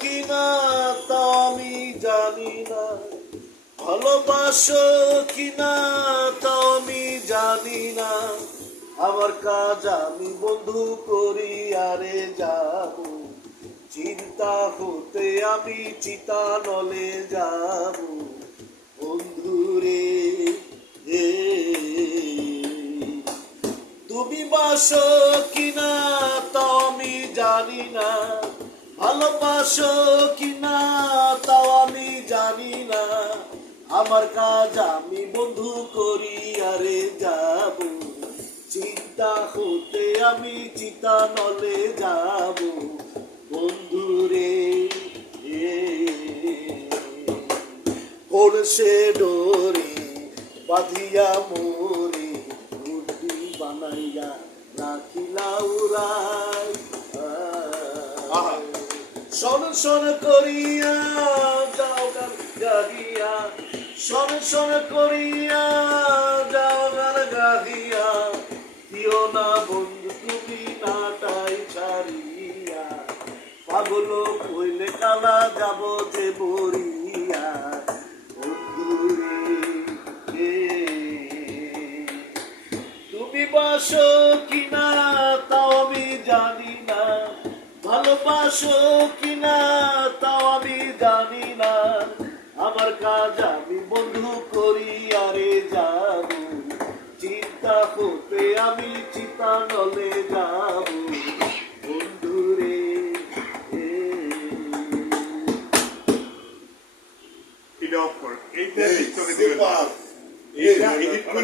কিনা তা আমি জানি না, ভালোবাসো কিনা তা আমি জানি না, আমার কাজ আমি বন্ধু করি আরে যাব, চিন্তা হতে আমি চিতা নলে যাব বন্ধুরে। হে তুমি বাসো কিনা তাও আমি জানি না, ভালোবাসো কিনা তাও আমি জানি না, আমার কাজ আমি বন্ধু করি আরে যাব, চিন্তা হতে আমি চিতা নলে যাব বন্ধুরে। পড়ছে ডোরে বাঁধিয়া মোরে, রুটি বানাইয়া রাখিলা উড়াই, শোন শোন করিয়া যাও গান গাহিয়া, শোন শোন করিয়া যাও গান গাহিয়া, দিও না বন্ধু তুমি নাটাই ছাড়িয়া, পাগল কইলে কালা যাব যে বরিয়া বন্ধুরে। তুমি বাসো কিনা তাও আমি জানি না, ভালোবাসো কিনা তাও আমি জানি না, আমার কাজ আমি বন্ধু করি আরে যাব, চিন্তা হতে আমি চিতা নলে যাব বন্ধুরে। এটা অফ কর, এইটা এডিট করে দিবেন, এইটা এডিট করে